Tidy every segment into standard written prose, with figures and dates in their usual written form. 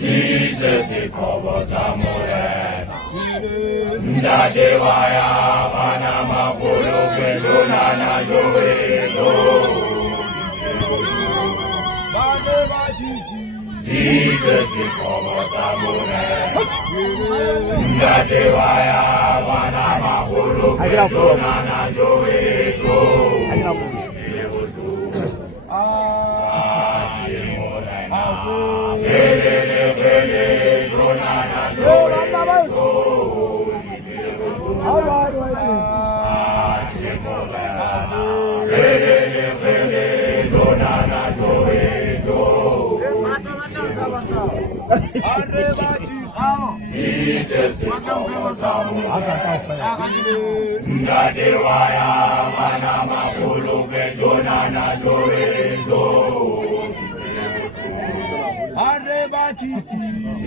Jesus is cover Samuel. Ndadewaya Panama Polo Pedonana Jovedo. Jesus is cover Samuel. Ndadewaya Panama Polo Pedonana Jovedo. Ndadewaya Manama Polo Pedonana Jovedo.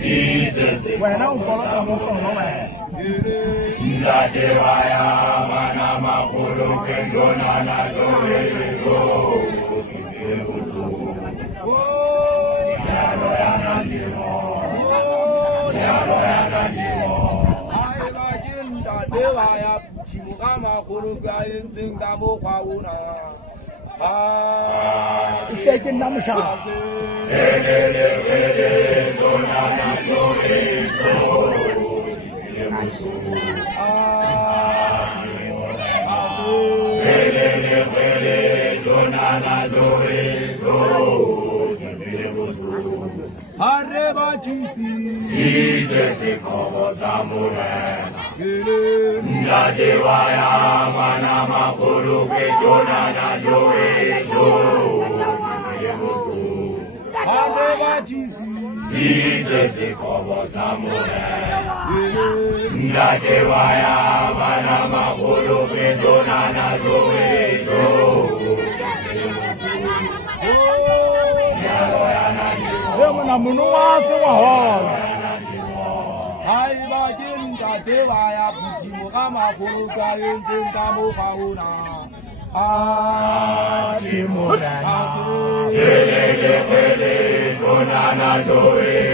Jesus is Ndadewaya Manama Polo Pedonana Jovedo. Jesus is cover Samuel. Ndadewaya Manama Polo Pedonana Jovedo. Jesus is cover Samuel. Ndadewaya Manama Polo Pedonana Jovedo. Na munuwazi wa hora. Dewaya Pujimu Kama Kuruka Yenzinga Mukauna. Donana Joe.